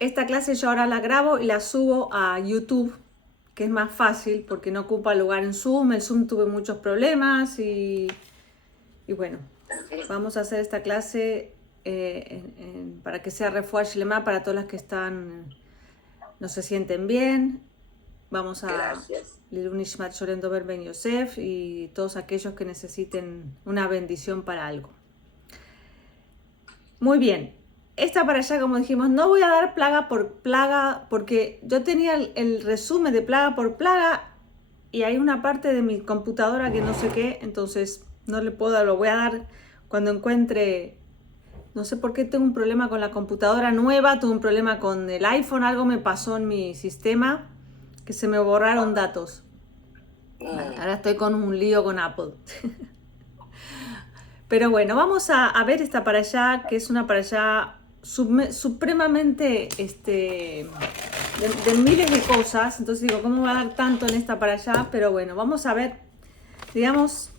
esta clase yo ahora la grabo y la subo a YouTube, que es más fácil porque no ocupa lugar en Zoom. El Zoom tuve muchos problemas y bueno, vamos a hacer esta clase para que sea refuah shlema para todas las que no se sienten bien. Vamos a Lilun Ishmat Shoren Dober Ben Yosef y todos aquellos que necesiten una bendición para algo. Muy bien. Esta para allá, como dijimos, no voy a dar plaga por plaga porque yo tenía el resumen de plaga por plaga y hay una parte de mi computadora que no sé qué, entonces no le puedo dar, lo voy a dar cuando encuentre. No sé por qué tengo un problema con la computadora nueva, tuve un problema con el iPhone, algo me pasó en mi sistema que se me borraron datos. Ahora estoy con un lío con Apple. Pero bueno, vamos a ver esta para allá, que es una para allá supremamente de miles de cosas. Entonces digo, ¿cómo va a dar tanto en esta para allá? Pero bueno, vamos a ver, digamos,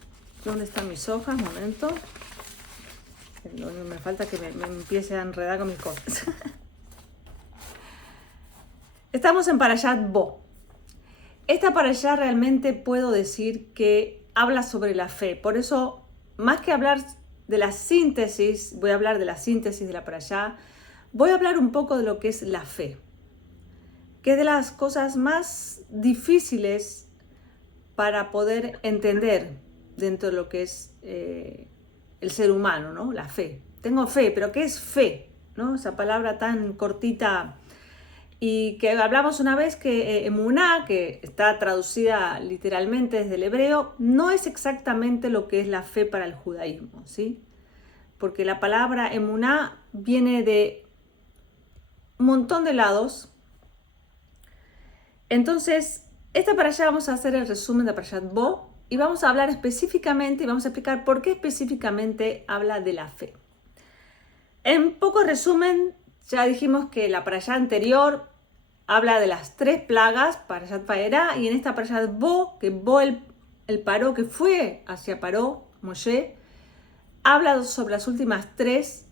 ¿dónde están mis hojas? Un momento. Me falta que me empiece a enredar con mis cosas. Estamos en Parashat Bo. Esta para allá realmente puedo decir que habla sobre la fe. Por eso, más que hablar de la síntesis, voy a hablar de la síntesis de la para allá, voy a hablar un poco de lo que es la fe, que es de las cosas más difíciles para poder entender dentro de lo que es el ser humano, ¿no? La fe. Tengo fe, pero ¿qué es fe? ¿No? Esa palabra tan cortita. Y que hablamos una vez que emuná, que está traducida literalmente desde el hebreo, no es exactamente lo que es la fe para el judaísmo, ¿sí? Porque la palabra emuná viene de un montón de lados. Entonces, para allá vamos a hacer el resumen de Parashat Bo y vamos a hablar específicamente y vamos a explicar por qué específicamente habla de la fe. En poco resumen, ya dijimos que la parashá anterior habla de las 3 plagas, Parashat Vaera, y en esta Parashat Bo, que Bo el Paró, que fue hacia Paró, Moshe, habla sobre las últimas 3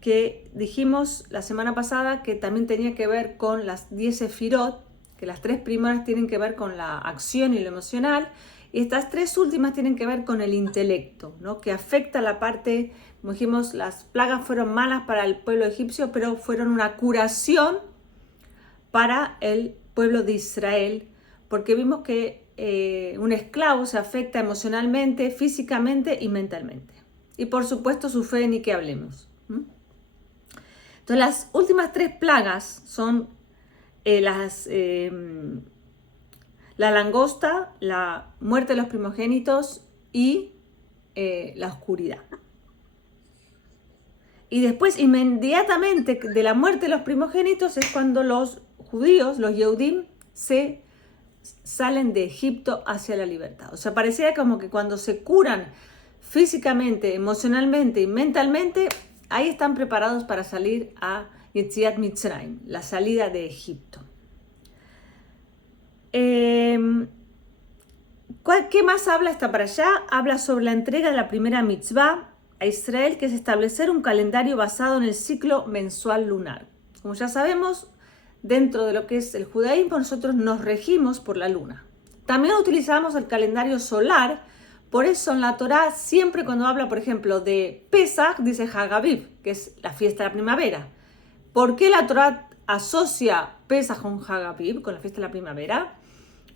que dijimos la semana pasada que también tenía que ver con las 10 sefirot, que las 3 primeras tienen que ver con la acción y lo emocional, y estas 3 últimas tienen que ver con el intelecto, ¿no? Que afecta la parte, como dijimos, las plagas fueron malas para el pueblo egipcio, pero fueron una curación para el pueblo de Israel, porque vimos que un esclavo se afecta emocionalmente, físicamente y mentalmente. Y por supuesto su fe, ni que hablemos. Entonces las últimas 3 plagas son la langosta, la muerte de los primogénitos y la oscuridad. Y después, inmediatamente de la muerte de los primogénitos, es cuando los judíos, los Yehudim, se salen de Egipto hacia la libertad. O sea, parecía como que cuando se curan físicamente, emocionalmente y mentalmente, ahí están preparados para salir a Yetziat Mitzrayim, la salida de Egipto. ¿Qué más habla esta para allá? Habla sobre la entrega de la primera mitzvah a Israel, que es establecer un calendario basado en el ciclo mensual lunar. Como ya sabemos, dentro de lo que es el judaísmo, nosotros nos regimos por la luna. También utilizamos el calendario solar, por eso en la Torá siempre cuando habla, por ejemplo, de Pesach, dice Hag Aviv, que es la fiesta de la primavera. ¿Por qué la Torá asocia Pesach con Hag Aviv, con la fiesta de la primavera?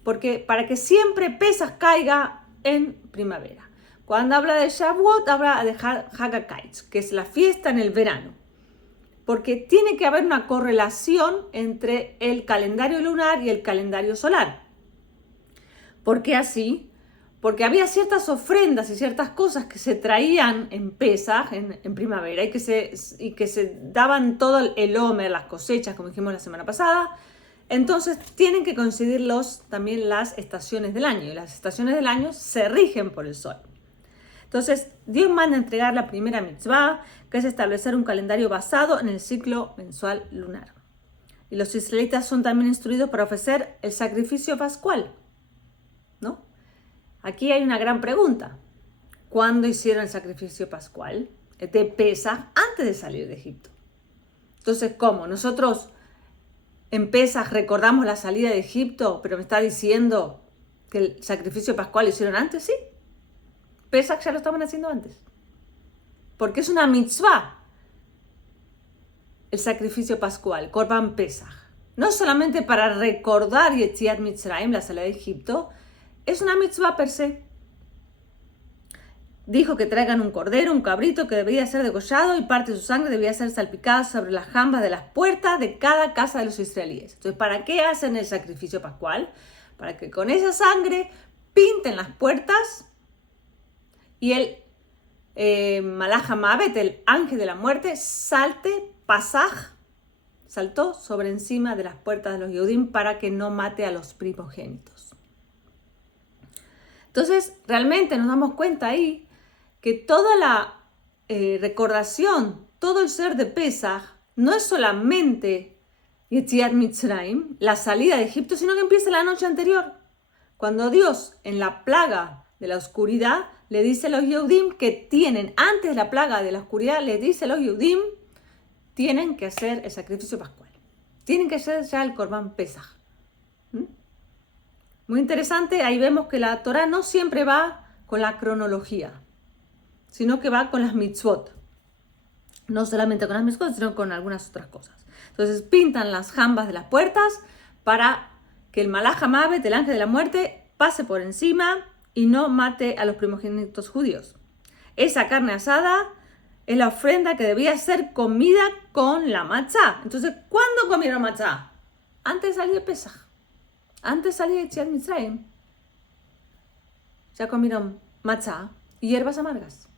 Porque para que siempre Pesach caiga en primavera. Cuando habla de Shavuot, habla de Hag HaKaitz, que es la fiesta en el verano. Porque tiene que haber una correlación entre el calendario lunar y el calendario solar. ¿Por qué así? Porque había ciertas ofrendas y ciertas cosas que se traían en Pesaj, en primavera, y que se daban todo el Omer, las cosechas, como dijimos la semana pasada. Entonces tienen que coincidir también las estaciones del año. Y las estaciones del año se rigen por el sol. Entonces, Dios manda entregar la primera mitzvah, que es establecer un calendario basado en el ciclo mensual lunar. Y los israelitas son también instruidos para ofrecer el sacrificio pascual, ¿no? Aquí hay una gran pregunta. ¿Cuándo hicieron el sacrificio pascual? De Pesaj, antes de salir de Egipto. Entonces, ¿cómo? Nosotros en Pesaj recordamos la salida de Egipto, pero me está diciendo que el sacrificio pascual lo hicieron antes, sí. Pesaj ya lo estaban haciendo antes. Porque es una mitzvah el sacrificio pascual, Korban Pesaj. No solamente para recordar Yetziat Mitzrayim, la salida de Egipto, es una mitzvah per se. Dijo que traigan un cordero, un cabrito que debía ser degollado y parte de su sangre debía ser salpicada sobre las jambas de las puertas de cada casa de los israelíes. Entonces, ¿para qué hacen el sacrificio pascual? Para que con esa sangre pinten las puertas y el Malach HaMavet, el ángel de la muerte, saltó sobre encima de las puertas de los Yehudim para que no mate a los primogénitos. Entonces, realmente nos damos cuenta ahí que toda la recordación, todo el ser de Pesaj, no es solamente Yetziat Mitzrayim, la salida de Egipto, sino que empieza la noche anterior, cuando Dios, en la plaga de la oscuridad, le dice a los Yehudim que tienen, antes de la plaga de la oscuridad, le dice a los Yehudim, tienen que hacer el sacrificio pascual. Tienen que hacer ya el Korban Pesaj. Muy interesante, ahí vemos que la Torah no siempre va con la cronología, sino que va con las mitzvot. No solamente con las mitzvot, sino con algunas otras cosas. Entonces pintan las jambas de las puertas para que el Malach HaMavet, el ángel de la muerte, pase por encima y no mate a los primogénitos judíos. Esa carne asada es la ofrenda que debía ser comida con la matzá. Entonces, ¿cuándo comieron matzá? Antes de salir de Pesaj. Antes de salir de Yetziat Mitzrayim. Ya comieron matzá y hierbas amargas.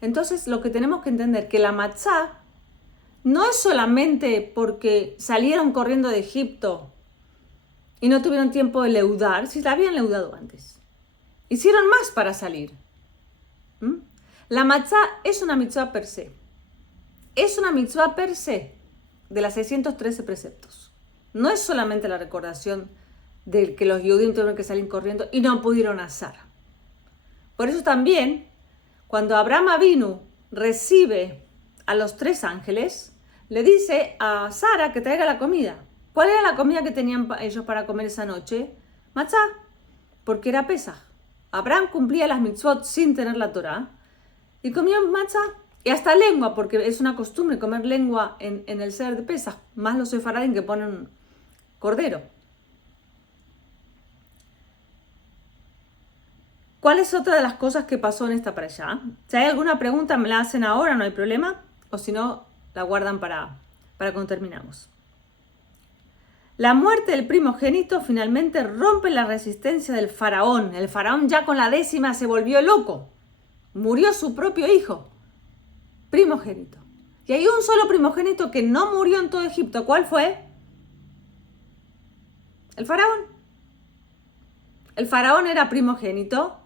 Entonces, lo que tenemos que entender que la matzá no es solamente porque salieron corriendo de Egipto y no tuvieron tiempo de leudar, si la habían leudado antes. Hicieron más para salir. La matzá es una mitzvah per se. Es una mitzvah per se de las 613 preceptos. No es solamente la recordación de que los Yehudim tuvieron que salir corriendo y no pudieron asar. Por eso también, cuando Abraham Avinu recibe a los 3 ángeles, le dice a Sara que traiga la comida. ¿Cuál era la comida que tenían ellos para comer esa noche? Matzá, porque era Pesaj. Abraham cumplía las mitzvot sin tener la Torah y comían matzá y hasta lengua, porque es una costumbre comer lengua en el Seder de Pesaj, más los sefaradim que ponen cordero. ¿Cuál es otra de las cosas que pasó en esta parashá? Si hay alguna pregunta, me la hacen ahora, no hay problema, o si no, la guardan para cuando terminamos. La muerte del primogénito finalmente rompe la resistencia del faraón. El faraón ya con la 10ª se volvió loco. Murió su propio hijo, primogénito. Y hay un solo primogénito que no murió en todo Egipto. ¿Cuál fue? El faraón. El faraón era primogénito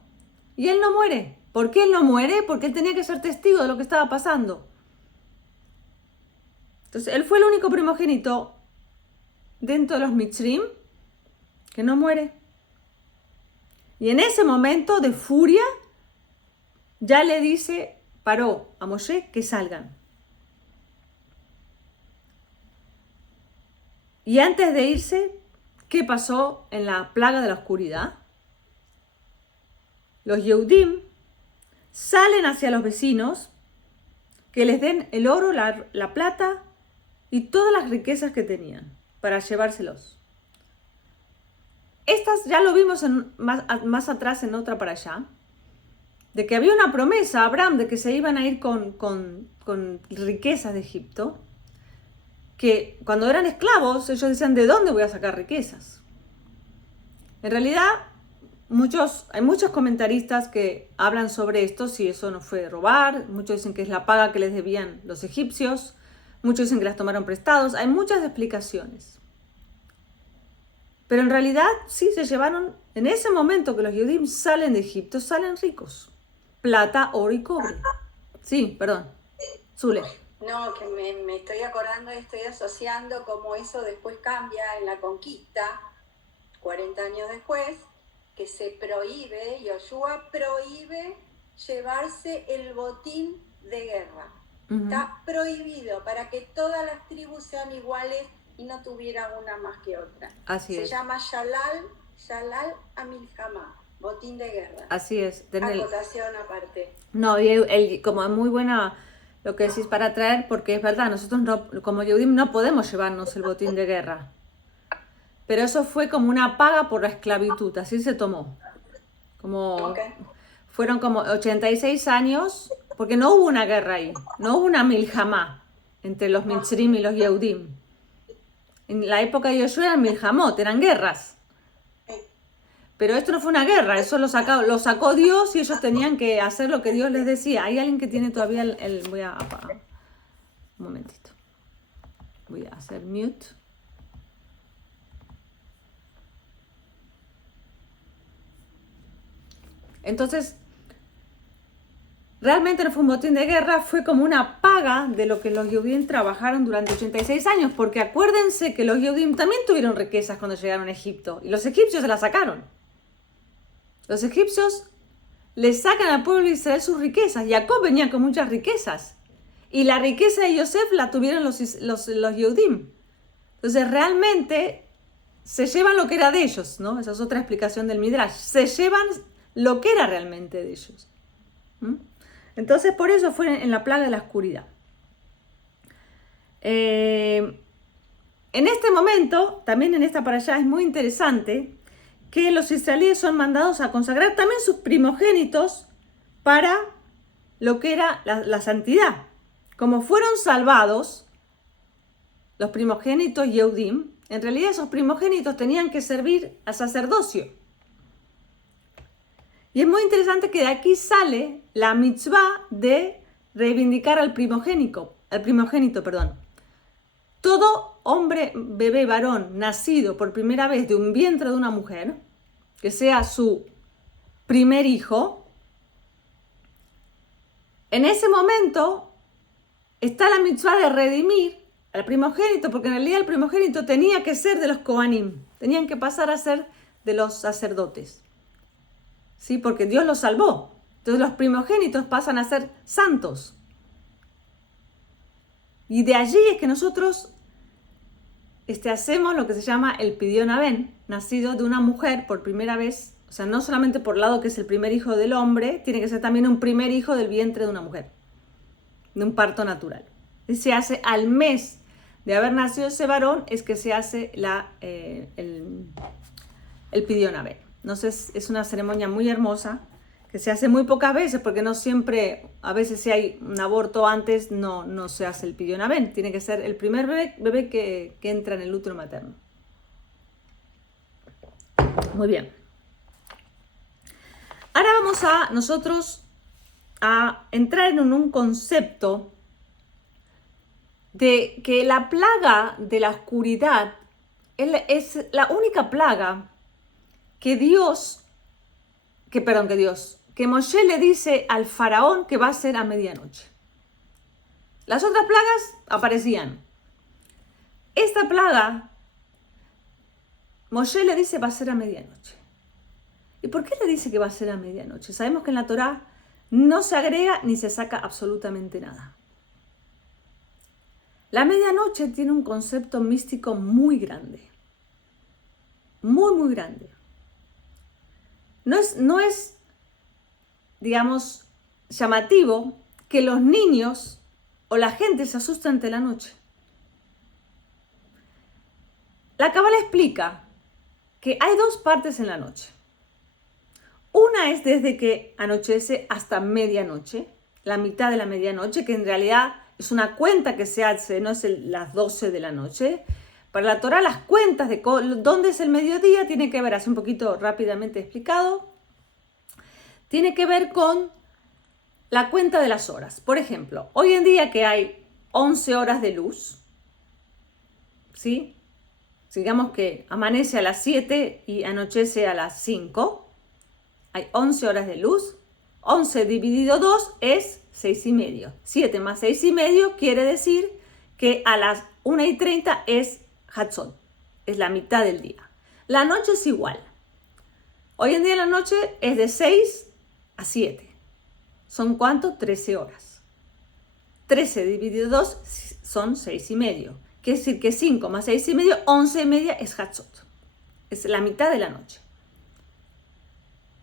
y él no muere. ¿Por qué él no muere? Porque él tenía que ser testigo de lo que estaba pasando. Entonces, él fue el único primogénito dentro de los Mitzrim que no muere. Y en ese momento de furia, ya le dice, paró a Moshe que salgan. Y antes de irse, ¿qué pasó en la plaga de la oscuridad? Los Yehudim salen hacia los vecinos que les den el oro, la plata y todas las riquezas que tenían para llevárselos. Estas ya lo vimos más atrás en otra parashá, de que había una promesa a Abraham de que se iban a ir con riquezas de Egipto, que cuando eran esclavos ellos decían, ¿de dónde voy a sacar riquezas? En realidad, hay muchos comentaristas que hablan sobre esto, si eso no fue robar, muchos dicen que es la paga que les debían los egipcios, muchos dicen que las tomaron prestados, hay muchas explicaciones. Pero en realidad sí se llevaron, en ese momento que los Yehudim salen de Egipto, salen ricos. Plata, oro y cobre. Sí, perdón. Zule. No, que me estoy acordando, estoy asociando cómo eso después cambia en la conquista, 40 años después, que se prohíbe, Yoshua prohíbe llevarse el botín de guerra. Está prohibido para que todas las tribus sean iguales y no tuviera una más que otra. Así Se es. llama Shalal Amilhama, botín de guerra. Así es. Acotación aparte. No, y como es muy buena lo que decís para traer, porque es verdad, nosotros no, como Yehudim no podemos llevarnos el botín de guerra. Pero eso fue como una paga por la esclavitud, así se tomó. Fueron como 86 años, porque no hubo una guerra ahí, no hubo una milhamá entre los Mitzrim y los Yehudim. En la época de Yoshua eran milhamot, eran guerras. Pero esto no fue una guerra, eso lo sacó Dios y ellos tenían que hacer lo que Dios les decía. Hay alguien que tiene todavía voy a apagar. Un momentito. Voy a hacer mute. Entonces, realmente no fue un botín de guerra, fue como una paga de lo que los Yehudim trabajaron durante 86 años, porque acuérdense que los Yehudim también tuvieron riquezas cuando llegaron a Egipto, y los egipcios se las sacaron. Los egipcios le sacan al pueblo de Israel sus riquezas. Jacob venía con muchas riquezas, y la riqueza de Yosef la tuvieron los Yehudim. Entonces realmente se llevan lo que era de ellos, ¿no? Esa es otra explicación del Midrash. Se llevan lo que era realmente de ellos. Entonces por eso fue en la plaga de la oscuridad. En este momento, también en esta parashá es muy interesante que los israelíes son mandados a consagrar también sus primogénitos para lo que era la santidad. Como fueron salvados los primogénitos Yehudim, en realidad esos primogénitos tenían que servir al sacerdocio. Y es muy interesante que de aquí sale la mitzvah de reivindicar al primogénito. Todo hombre, bebé, varón, nacido por primera vez de un vientre de una mujer, que sea su primer hijo, en ese momento está la mitzvah de redimir al primogénito, porque en realidad el primogénito tenía que ser de los Kohanim, tenían que pasar a ser de los sacerdotes. ¿Sí? Porque Dios los salvó. Entonces los primogénitos pasan a ser santos. Y de allí es que nosotros hacemos lo que se llama el Pidyon Aben, nacido de una mujer por primera vez. O sea, no solamente por el lado que es el primer hijo del hombre, tiene que ser también un primer hijo del vientre de una mujer, de un parto natural. Y se hace al mes de haber nacido ese varón, es que se hace el Pidyon Aben. Entonces es una ceremonia muy hermosa que se hace muy pocas veces porque no siempre, a veces si hay un aborto antes no se hace el Pidyon Aben, tiene que ser el primer bebé que entra en el útero materno. Muy bien. Ahora vamos nosotros a entrar en un concepto de que la plaga de la oscuridad es la única plaga que Moshe le dice al faraón que va a ser a medianoche. Las otras plagas aparecían. Esta plaga, Moshe le dice va a ser a medianoche. ¿Y por qué le dice que va a ser a medianoche? Sabemos que en la Torá no se agrega ni se saca absolutamente nada. La medianoche tiene un concepto místico muy grande. Muy, muy grande. No es, digamos, llamativo que los niños o la gente se asusten ante la noche. La Cábala explica que hay dos partes en la noche. Una es desde que anochece hasta medianoche, la mitad de la medianoche, que en realidad es una cuenta que se hace, no es las 12 de la noche. Para la Torá, las cuentas de dónde es el mediodía tiene que ver, así un poquito rápidamente explicado, tiene que ver con la cuenta de las horas. Por ejemplo, hoy en día que hay 11 horas de luz, ¿sí? Digamos que amanece a las 7 y anochece a las 5, hay 11 horas de luz. 11 dividido 2 es 6,5. 7 más 6,5 quiere decir que a las 1:30 es Hatzot, es la mitad del día. La noche es igual. Hoy en día la noche es de 6 a 7. ¿Son cuánto? 13 horas. 13 dividido 2 son 6,5. quiere decir que 5 más 6:30, 11:30 es Hatzot. Es la mitad de la noche.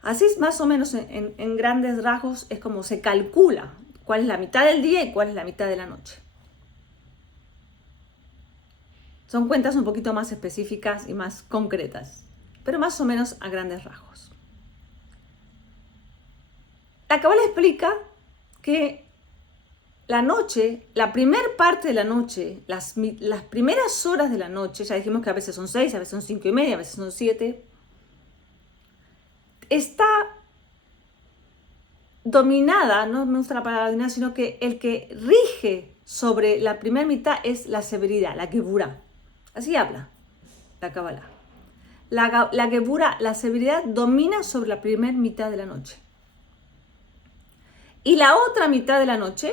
Así es más o menos en grandes rasgos es como se calcula cuál es la mitad del día y cuál es la mitad de la noche. Son cuentas un poquito más específicas y más concretas, pero más o menos a grandes rasgos. La Cábala explica que la noche, la primer parte de la noche, las primeras horas de la noche, ya dijimos que a veces son 6, a veces son 5:30, a veces son 7, está dominada, no me gusta la palabra dominada, sino que el que rige sobre la primera mitad es la severidad, la Geburah. Así habla la Cábala. La Geburah, la severidad, domina sobre la primera mitad de la noche. Y la otra mitad de la noche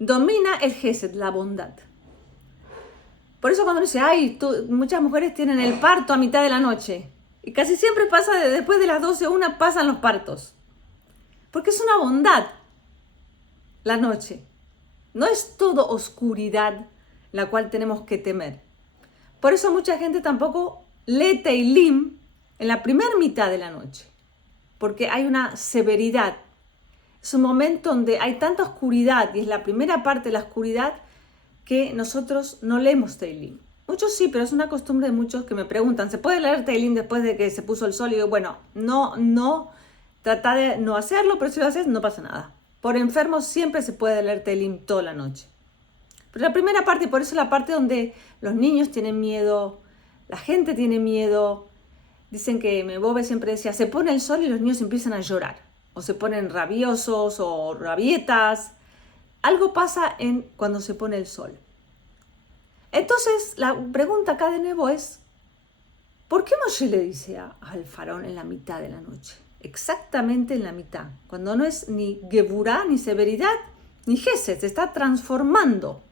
domina el Gesed, la bondad. Por eso cuando dice, muchas mujeres tienen el parto a mitad de la noche. Y casi siempre pasa, después de las 12:01 pasan los partos. Porque es una bondad la noche. No es todo oscuridad la cual tenemos que temer. Por eso mucha gente tampoco lee Teilim en la primera mitad de la noche. Porque hay una severidad. Es un momento donde hay tanta oscuridad y es la primera parte de la oscuridad que nosotros no leemos Teilim. Muchos sí, pero es una costumbre de muchos que me preguntan, ¿se puede leer Teilim después de que se puso el sol? Y digo, bueno, no, trata de no hacerlo, pero si lo haces no pasa nada. Por enfermos siempre se puede leer Teilim toda la noche. Pero la primera parte, por eso es la parte donde los niños tienen miedo, la gente tiene miedo. Dicen que mi bobe siempre decía, se pone el sol y los niños empiezan a llorar. O se ponen rabiosos o rabietas. Algo pasa cuando se pone el sol. Entonces, la pregunta acá de nuevo es, ¿por qué Moshe le dice al faraón en la mitad de la noche? Exactamente en la mitad, cuando no es ni Geburah, ni severidad, ni Gesed, se está transformando.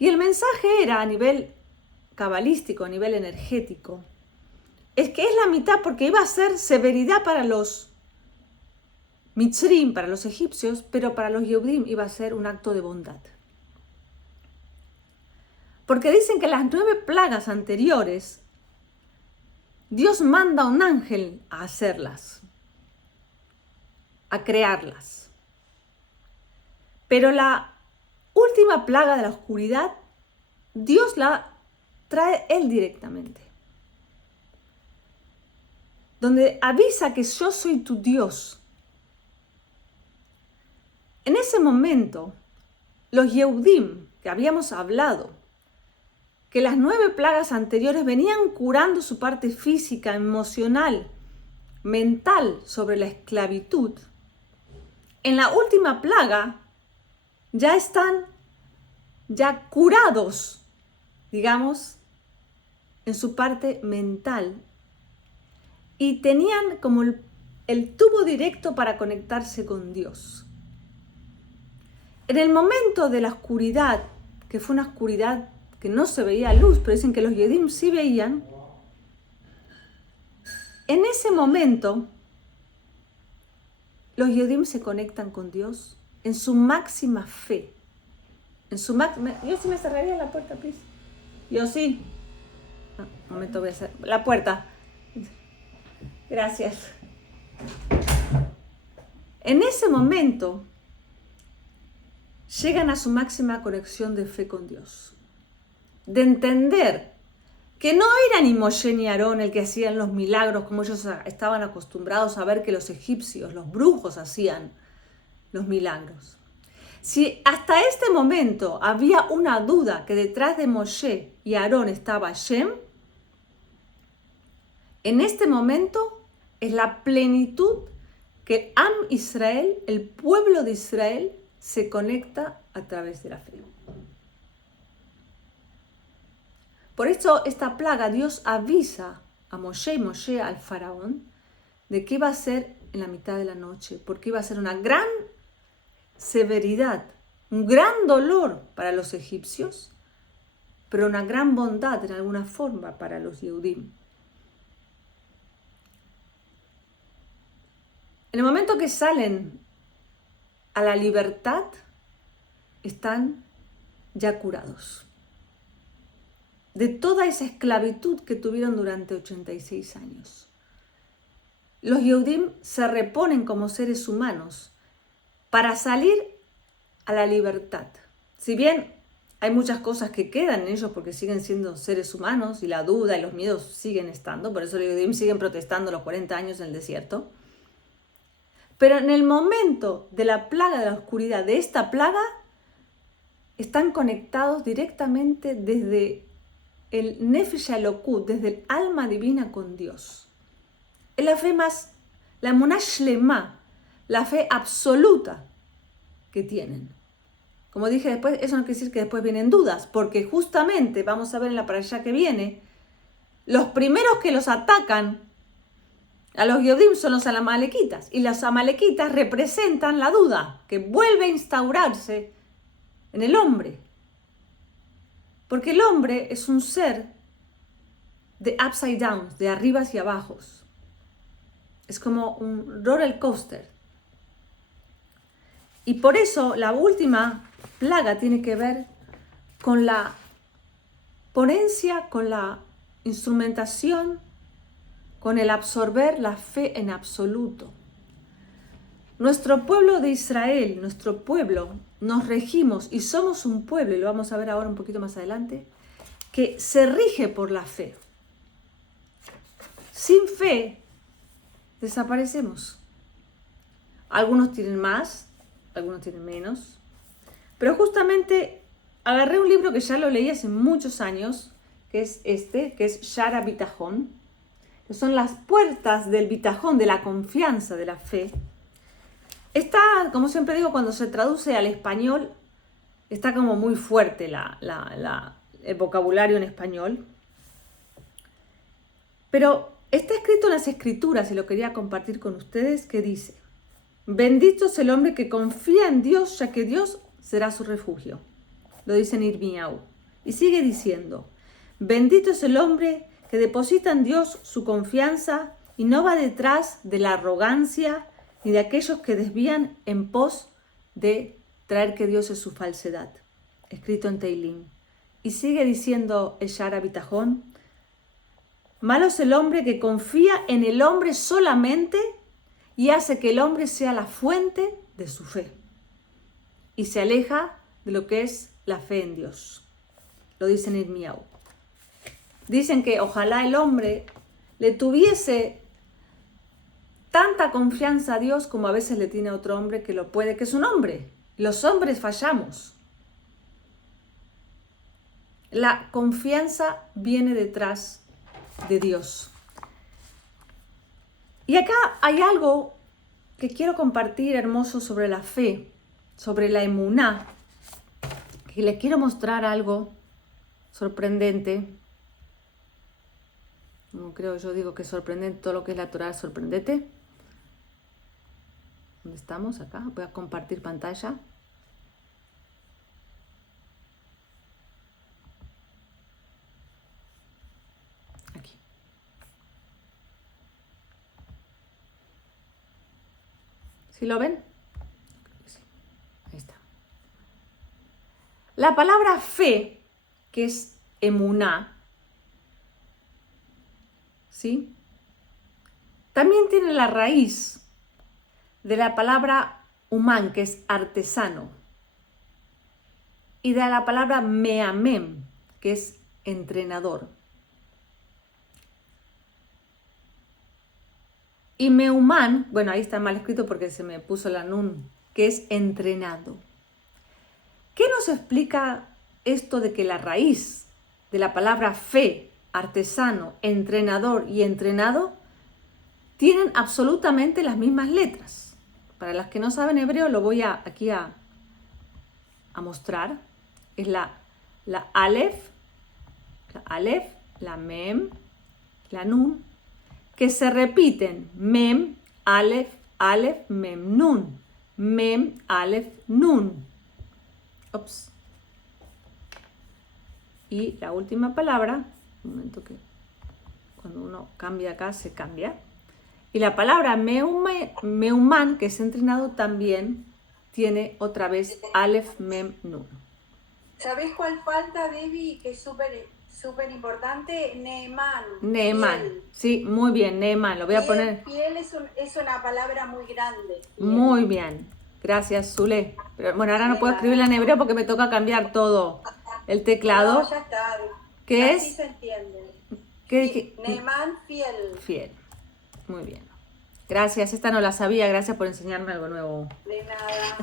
Y el mensaje era a nivel cabalístico, a nivel energético, es que es la mitad porque iba a ser severidad para los Mitzrim, para los egipcios, pero para los Yehudim iba a ser un acto de bondad. Porque dicen que las 9 plagas anteriores, Dios manda a un ángel a hacerlas, a crearlas. Pero la última plaga de la oscuridad, Dios la trae Él directamente. Donde avisa que yo soy tu Dios. En ese momento, los Yehudim, que habíamos hablado, que las 9 plagas anteriores venían curando su parte física, emocional, mental sobre la esclavitud, en la última plaga ya están curados, digamos, en su parte mental y tenían como el tubo directo para conectarse con Dios. En el momento de la oscuridad, que fue una oscuridad que no se veía luz, pero dicen que los Yehudim sí veían, en ese momento los Yehudim se conectan con Dios en su máxima fe. Yo sí me cerraría la puerta, please. Yo sí. Un momento, voy a hacer la puerta. Gracias. En ese momento llegan a su máxima conexión de fe con Dios. De entender que no era ni Moshe ni Aarón el que hacían los milagros como ellos estaban acostumbrados a ver que los egipcios, los brujos hacían los milagros. Si hasta este momento había una duda que detrás de Moshe y Aarón estaba Hashem, en este momento es la plenitud que Am Israel, el pueblo de Israel, se conecta a través de la fe. Por eso esta plaga Dios avisa a Moshe y Moshe al faraón de que iba a ser en la mitad de la noche, porque iba a ser una gran severidad, un gran dolor para los egipcios, pero una gran bondad en alguna forma para los Yehudim. En el momento que salen a la libertad, están ya curados de toda esa esclavitud que tuvieron durante 86 años. Los Yehudim se reponen como seres humanos para salir a la libertad. Si bien hay muchas cosas que quedan en ellos porque siguen siendo seres humanos y la duda y los miedos siguen estando, por eso los Yehudim siguen protestando los 40 años en el desierto. Pero en el momento de la plaga de la oscuridad, de esta plaga, están conectados directamente desde el Nefesh Elokut, desde el alma divina con Dios. Es la fe más, la emuná shlema, la fe absoluta que tienen. Como dije después, eso no quiere decir que después vienen dudas, porque justamente, vamos a ver en la parashá que viene, los primeros que los atacan a los Yehudim son los amalequitas, y los amalequitas representan la duda, que vuelve a instaurarse en el hombre. Porque el hombre es un ser de upside down, de arriba hacia abajo. Es como un roller coaster. Y por eso la última plaga tiene que ver con la ponencia, con la instrumentación, con el absorber la fe en absoluto. Nuestro pueblo de Israel, nuestro pueblo, nos regimos y somos un pueblo, y lo vamos a ver ahora un poquito más adelante, que se rige por la fe. Sin fe, desaparecemos. Algunos tienen más, algunos tienen menos. Pero justamente agarré un libro que ya lo leí hace muchos años, que es que es Shara Bitajón, que son las puertas del bitajón, de la confianza, de la fe. Está, como siempre digo, cuando se traduce al español, está como muy fuerte el vocabulario en español. Pero está escrito en las escrituras, y lo quería compartir con ustedes, que dice: bendito es el hombre que confía en Dios, ya que Dios será su refugio. Lo dice en Irmiau. Y sigue diciendo: bendito es el hombre que deposita en Dios su confianza y no va detrás de la arrogancia ni de aquellos que desvían en pos de traer que Dios es su falsedad. Escrito en Teilim. Y sigue diciendo el Shara Bitajón: malo es el hombre que confía en el hombre solamente y hace que el hombre sea la fuente de su fe. Y se aleja de lo que es la fe en Dios. Lo dice en Irmiau. Dicen que ojalá el hombre le tuviese tanta confianza a Dios como a veces le tiene a otro hombre que lo puede, que es un hombre. Los hombres fallamos. La confianza viene detrás de Dios. Y acá hay algo que quiero compartir hermoso sobre la fe, sobre la emuná, que les quiero mostrar algo sorprendente. No creo, yo digo que es sorprendente, todo lo que es la Torá es sorprendente. ¿Dónde estamos? Acá. Voy a compartir pantalla. Aquí. ¿Sí lo ven? Sí. Ahí está. La palabra fe, que es emuná, ¿sí? También tiene la raíz de la palabra humán, que es artesano, y de la palabra meamem, que es entrenador. Y meumán, bueno, ahí está mal escrito porque se me puso la nun, que es entrenado. ¿Qué nos explica esto de que la raíz de la palabra fe, artesano, entrenador y entrenado tienen absolutamente las mismas letras? Para las que no saben hebreo, lo voy aquí a mostrar. Es la Aleph, la Mem, la Nun, que se repiten. Mem, Aleph, Aleph, Mem, Nun. Mem, Aleph, Nun. Ups. Y la última palabra, un momento que cuando uno cambia acá se cambia. Y la palabra meumán, que es entrenado, también tiene otra vez Aleph, Mem, Nun. ¿Sabés cuál falta, Debbie? Que es súper importante. Neemán. Neemán. Fiel. Sí, muy bien, Neemán. Lo voy a poner. Fiel es una palabra muy grande. Fiel. Muy bien. Gracias, Zule. Pero, bueno, ahora no puedo escribirla en hebreo porque me toca cambiar todo el teclado. No, ya está. ¿Qué Así es? se entiende. Neemán, fiel. Fiel. Muy bien. Gracias, esta no la sabía. Gracias por enseñarme algo nuevo. De nada.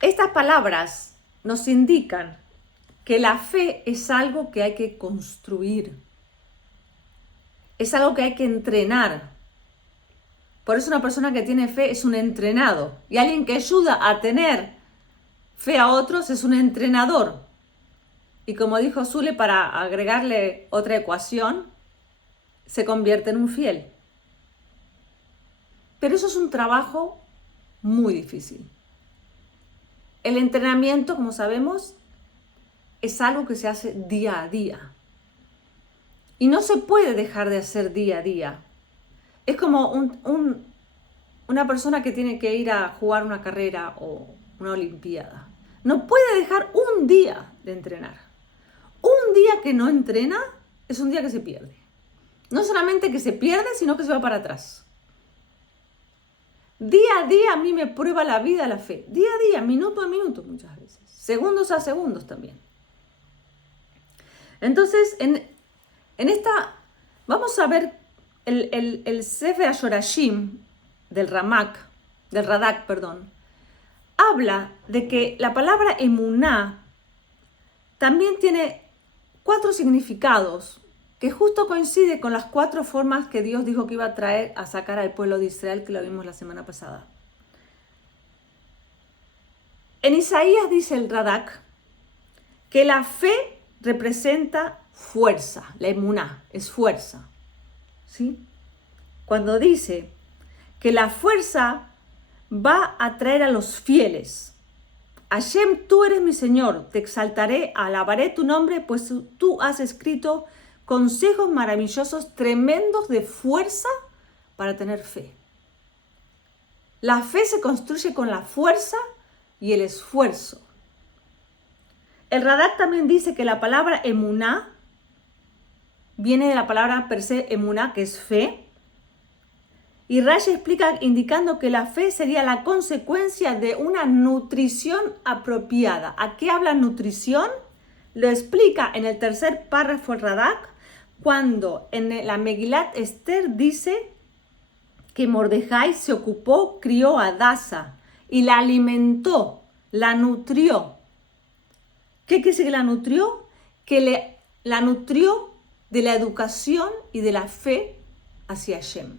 Estas palabras nos indican que la fe es algo que hay que construir. Es algo que hay que entrenar. Por eso una persona que tiene fe es un entrenado. Y alguien que ayuda a tener fe a otros es un entrenador. Y como dijo Zule, para agregarle otra ecuación, se convierte en un fiel. Pero eso es un trabajo muy difícil. El entrenamiento, como sabemos, es algo que se hace día a día. Y no se puede dejar de hacer día a día. Es como una persona que tiene que ir a jugar una carrera o una olimpiada. No puede dejar un día de entrenar. Un día que no entrena es un día que se pierde. No solamente que se pierde, sino que se va para atrás. Día a día a mí me prueba la vida la fe. Día a día, minuto a minuto muchas veces. Segundos a segundos también. Entonces, en esta, vamos a ver el Sefer HaShorashim del Radak, habla de que la palabra emuná también tiene 4 significados que justo coincide con las 4 formas que Dios dijo que iba a traer a sacar al pueblo de Israel, que lo vimos la semana pasada. En Isaías dice el Radak que la fe representa fuerza, la emuná es fuerza, ¿sí? Cuando dice que la fuerza va a traer a los fieles. Hashem, tú eres mi Señor, te exaltaré, alabaré tu nombre, pues tú has escrito consejos maravillosos, tremendos de fuerza para tener fe. La fe se construye con la fuerza y el esfuerzo. El Radak también dice que la palabra emuná viene de la palabra per se emuná, que es fe. Y Rashi explica indicando que la fe sería la consecuencia de una nutrición apropiada. ¿A qué habla nutrición? Lo explica en el tercer párrafo el Radak, cuando en la Megilat Esther dice que Mordejai se ocupó, crió a Hadasa y la alimentó, la nutrió. ¿Qué quiere decir que la nutrió? Que la nutrió de la educación y de la fe hacia Hashem.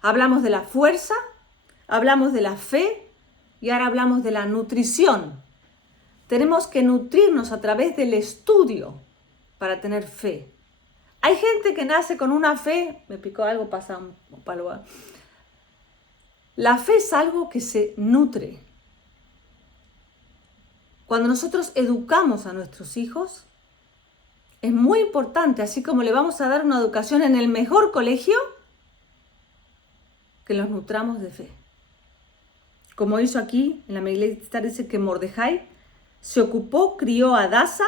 Hablamos de la fuerza, hablamos de la fe y ahora hablamos de la nutrición. Tenemos que nutrirnos a través del estudio para tener fe. Hay gente que nace con una fe, me picó algo, pasa un palo. La fe es algo que se nutre. Cuando nosotros educamos a nuestros hijos, es muy importante, así como le vamos a dar una educación en el mejor colegio, que los nutramos de fe. Como hizo aquí, en la Megilat Esther dice que Mordejai se ocupó, crió a Hadasa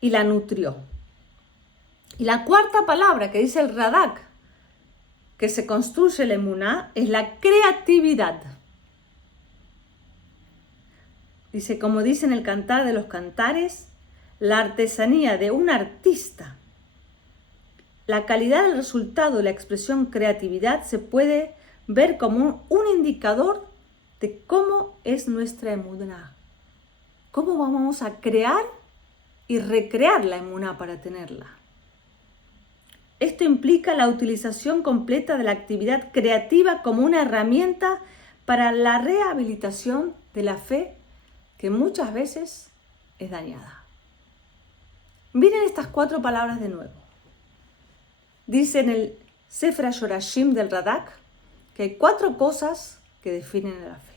y la nutrió. Y la cuarta palabra que dice el Radak, que se construye la emuná, es la creatividad. Dice, como dice en el Cantar de los Cantares, la artesanía de un artista. La calidad del resultado de la expresión creatividad se puede ver como un indicador de cómo es nuestra emuná. Cómo vamos a crear y recrear la emuná para tenerla. Esto implica la utilización completa de la actividad creativa como una herramienta para la rehabilitación de la fe que muchas veces es dañada. Miren estas 4 palabras de nuevo. Dice en el Sefer HaShorashim del Radak que hay 4 cosas que definen a la fe.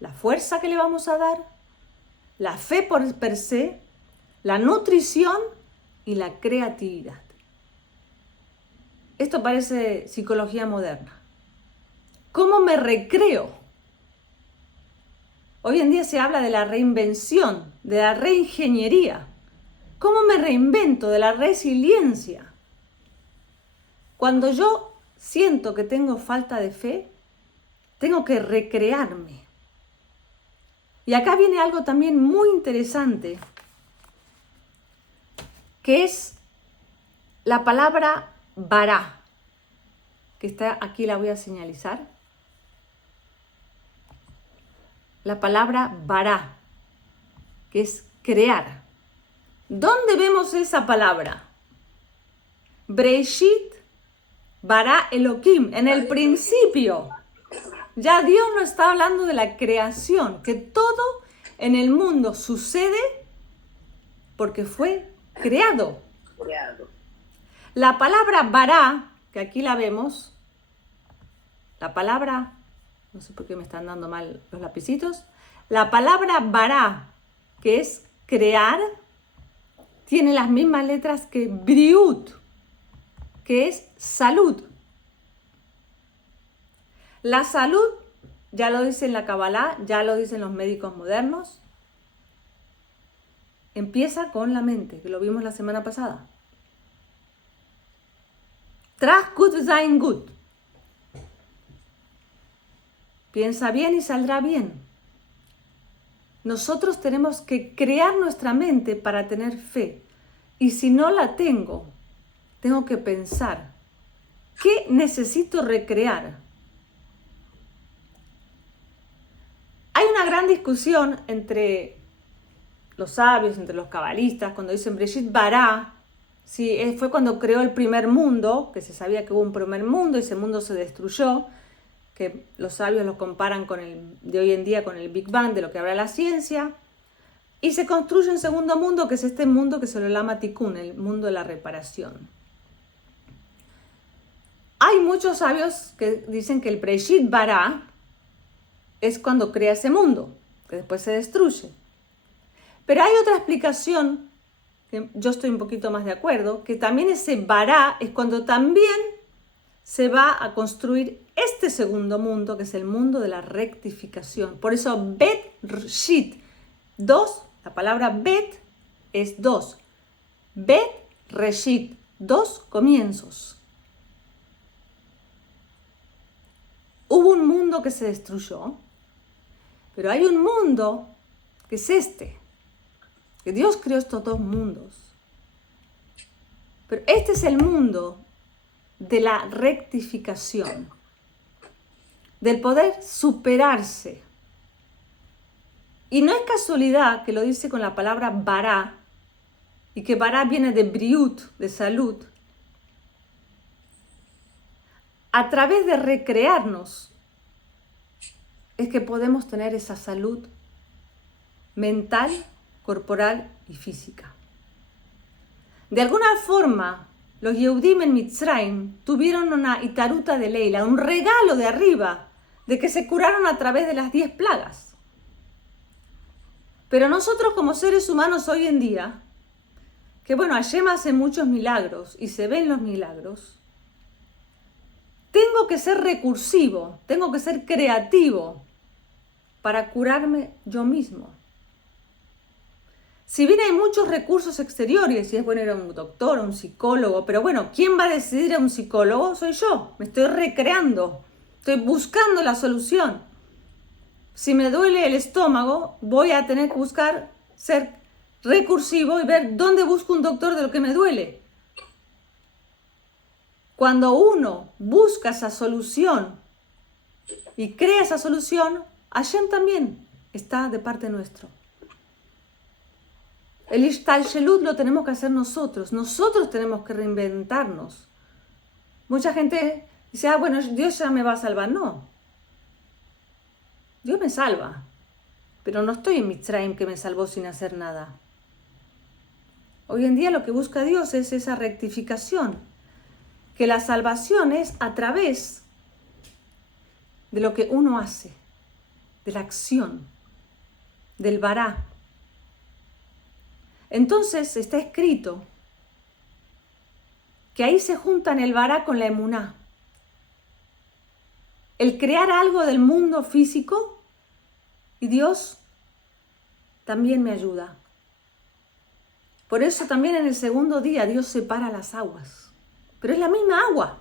La fuerza que le vamos a dar, la fe por per se, la nutrición y la creatividad. Esto parece psicología moderna. ¿Cómo me recreo? Hoy en día se habla de la reinvención, de la reingeniería. ¿Cómo me reinvento? De la resiliencia. Cuando yo siento que tengo falta de fe, tengo que recrearme. Y acá viene algo también muy interesante, que es la palabra bará, que está aquí, la voy a señalizar. La palabra bará, que es crear. ¿Dónde vemos esa palabra? Breshit bara Elohim, en el principio. Ya Dios no está hablando de la creación, que todo en el mundo sucede porque fue creado. La palabra bará, que aquí la vemos, la palabra, no sé por qué me están dando mal los lapicitos, la palabra bará, que es crear, tiene las mismas letras que briut, que es salud. La salud, ya lo dice en la Kabbalah, ya lo dicen los médicos modernos, empieza con la mente, que lo vimos la semana pasada. Trag gut sein gut. Piensa bien y saldrá bien. Nosotros tenemos que crear nuestra mente para tener fe. Y si no la tengo, tengo que pensar, ¿qué necesito recrear? Hay una gran discusión entre los sabios, entre los cabalistas, cuando dicen Breshit bara, si fue cuando creó el primer mundo, que se sabía que hubo un primer mundo y ese mundo se destruyó, que los sabios lo comparan con el de hoy en día con el Big Bang, de lo que habla la ciencia, y se construye un segundo mundo, que es este mundo que se lo llama Tikkun, el mundo de la reparación. Hay muchos sabios que dicen que el Breshit bara es cuando crea ese mundo, que después se destruye. Pero hay otra explicación, que yo estoy un poquito más de acuerdo, que también ese bara es cuando también se va a construir este segundo mundo, que es el mundo de la rectificación. Por eso Bet Reshit, 2, la palabra Bet es 2. Bet Reshit, 2 comienzos. Hubo un mundo que se destruyó, pero hay un mundo que es este, que Dios creó estos dos mundos. Pero este es el mundo de la rectificación, del poder superarse. Y no es casualidad que lo dice con la palabra bará, y que bará viene de briut, de salud. A través de recrearnos es que podemos tener esa salud mental, corporal y física. De alguna forma, los Yehudim en Mitzrayim tuvieron una itaruta de Leila, un regalo de arriba, de que se curaron a través de las 10 plagas. Pero nosotros como seres humanos hoy en día, que bueno, Hashem hace muchos milagros y se ven los milagros, tengo que ser recursivo, tengo que ser creativo para curarme yo mismo. Si bien hay muchos recursos exteriores, si es bueno ir a un doctor, a un psicólogo, pero bueno, ¿quién va a decidir a un psicólogo? Soy yo, me estoy recreando, estoy buscando la solución. Si me duele el estómago, voy a tener que buscar ser recursivo y ver dónde busco un doctor de lo que me duele. Cuando uno busca esa solución y crea esa solución, Hashem también está de parte nuestro. El Ishtalshelut lo tenemos que hacer nosotros. Nosotros tenemos que reinventarnos. Mucha gente dice, bueno, Dios ya me va a salvar. No. Dios me salva. Pero no estoy en Mitzrayim que me salvó sin hacer nada. Hoy en día lo que busca Dios es esa rectificación. Que la salvación es a través de lo que uno hace. De la acción. Del bará. Entonces está escrito que ahí se juntan el bará con la emuná. el crear algo del mundo físico y Dios también me ayuda. Por eso también en el segundo día Dios separa las aguas. Pero es la misma agua.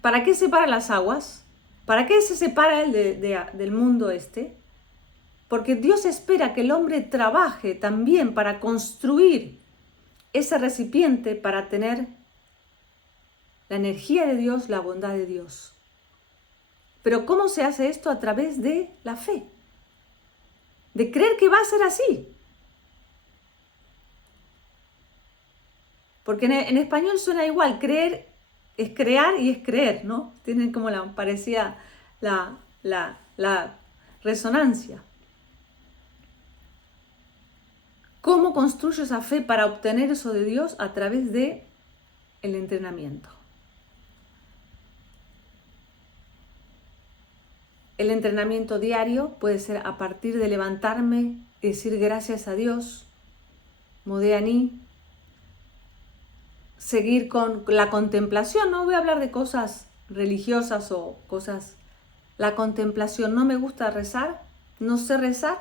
¿Para qué separa las aguas? ¿Para qué se separa del mundo este? Porque Dios espera que el hombre trabaje también para construir ese recipiente para tener la energía de Dios, la bondad de Dios. Pero ¿cómo se hace esto? A través de la fe. De creer que va a ser así. Porque en español suena igual, creer es crear y es creer, ¿no? Tienen como parecía la resonancia. ¿Cómo construyo esa fe para obtener eso de Dios? A través de el entrenamiento. El entrenamiento diario puede ser a partir de levantarme y decir gracias a Dios, Modéani, seguir con la contemplación. No voy a hablar de cosas religiosas o cosas. La contemplación, no me gusta rezar, no sé rezar.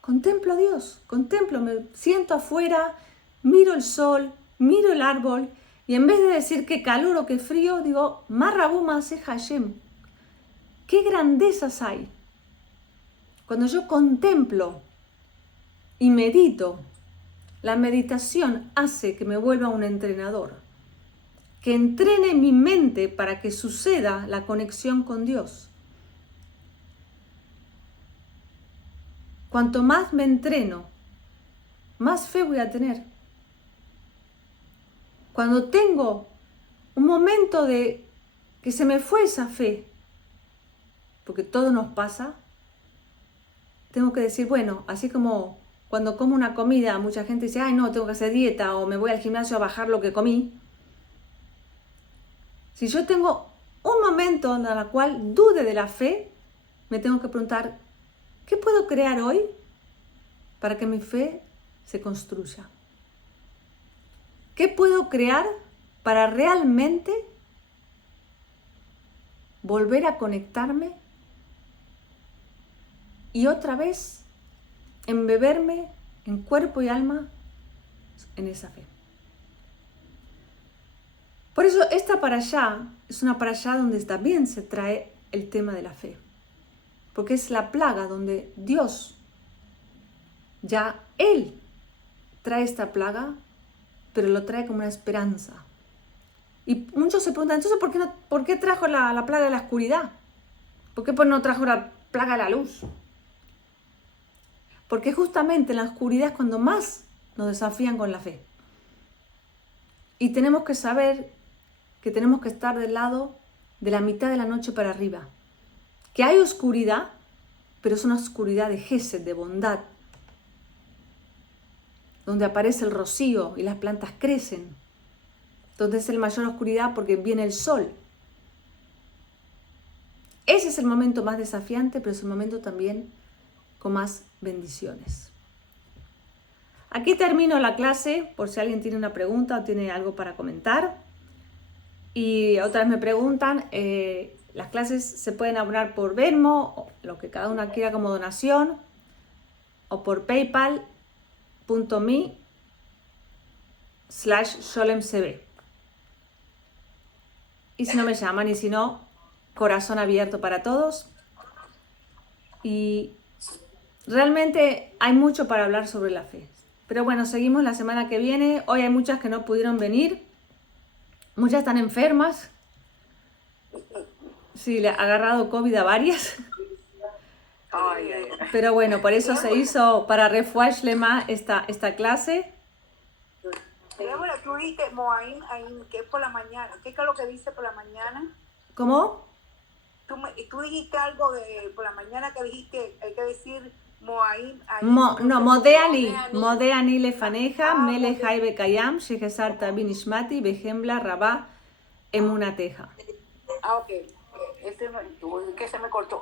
Contemplo a Dios, contemplo, me siento afuera, miro el sol, miro el árbol y en vez de decir qué calor o qué frío, digo, Marrabu Maaseh Hashem. ¿Qué grandezas hay? Cuando yo contemplo y medito, la meditación hace que me vuelva un entrenador, que entrene mi mente para que suceda la conexión con Dios. Cuanto más me entreno, más fe voy a tener. Cuando tengo un momento de que se me fue esa fe, porque todo nos pasa, tengo que decir, bueno, así como cuando como una comida, mucha gente dice, ay no, tengo que hacer dieta o me voy al gimnasio a bajar lo que comí. Si yo tengo un momento en el cual dude de la fe, me tengo que preguntar, ¿qué puedo crear hoy para que mi fe se construya? ¿Qué puedo crear para realmente volver a conectarme y otra vez embeberme en cuerpo y alma en esa fe? Por eso esta parashá es una parashá donde también se trae el tema de la fe. Porque es la plaga donde Dios, ya Él trae esta plaga, pero lo trae como una esperanza. Y muchos se preguntan, entonces, ¿por qué trajo la plaga de la oscuridad? ¿Por qué no trajo la plaga de la luz? Porque justamente en la oscuridad es cuando más nos desafían con la fe. Y tenemos que saber que tenemos que estar del lado de la mitad de la noche para arriba. Que hay oscuridad, pero es una oscuridad de gesed, de bondad, donde aparece el rocío y las plantas crecen, donde es la mayor oscuridad porque viene el sol. Ese es el momento más desafiante, pero es el momento también con más bendiciones. Aquí termino la clase, por si alguien tiene una pregunta o tiene algo para comentar. Y otras me preguntan, las clases se pueden abonar por Venmo, o lo que cada una quiera como donación, o por paypal.me/SholemCB. Y si no me llaman, y si no, corazón abierto para todos. Y realmente hay mucho para hablar sobre la fe. Pero bueno, seguimos la semana que viene. Hoy hay muchas que no pudieron venir. Muchas están enfermas. Sí, le ha agarrado COVID a varias. Pero bueno, por eso se hizo para Refuah Shlema esta clase. Débora, tú dijiste Moaim, que es por la mañana. ¿Qué es lo que dice por la mañana? ¿Cómo? Tú dijiste algo de por la mañana que dijiste, hay que decir Moaim. Modéani lefaneja, Melech hay bekayam, Shehesar tabi nishmati, Behembla rabá emunateja. Ok. Ese que se me cortó.